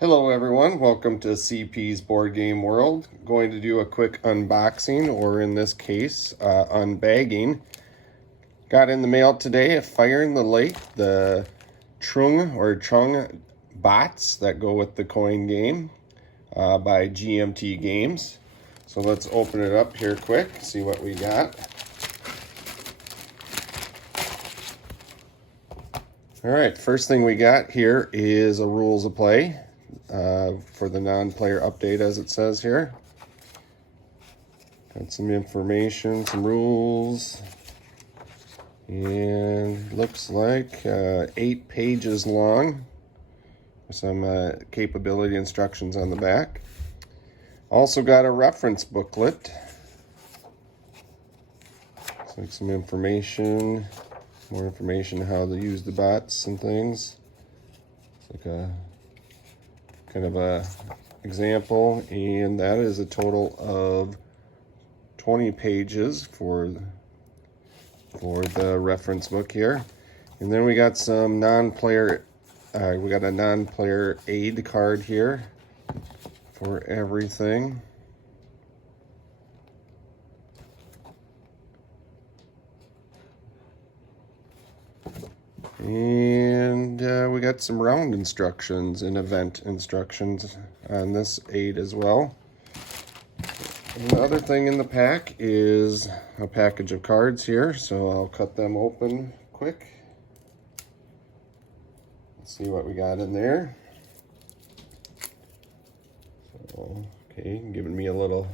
Hello everyone, welcome to CP's Board Game World. Going to do a quick unboxing, or in this case, unbagging. Got in the mail today a Fire in the Lake, the Tru'ng bots that go with the coin game by GMT Games. So let's open it up here quick, see what we got. Alright, first thing we got here is a rules of play. For the non-player update, as it says here. Got some information, some rules, and looks like 8 pages long. Some capability instructions on the back. Also got a reference booklet. Looks like some information, more information how to use the bots and things. It's like a kind of a example, and that is a total of 20 pages for the reference book here. And then we got some non-player we got a non-player aid card here for everything. And we got some round instructions and event instructions on this aid as well. And the other thing in the pack is a package of cards here, so I'll cut them open quick. Let's see what we got in there. So, okay, giving me a little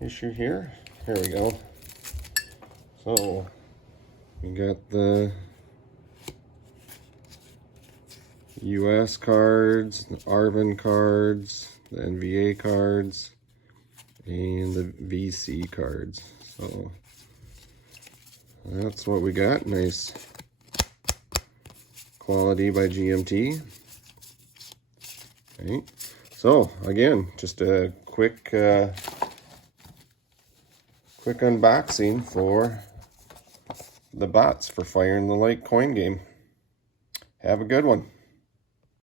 issue here. Here we go. So we got the US cards, the Arvin cards, the NVA cards, and the VC cards. So that's what we got. Nice quality by GMT. Okay. So again, just a quick unboxing for the bots for Fire in the Lake coin game. Have a good one.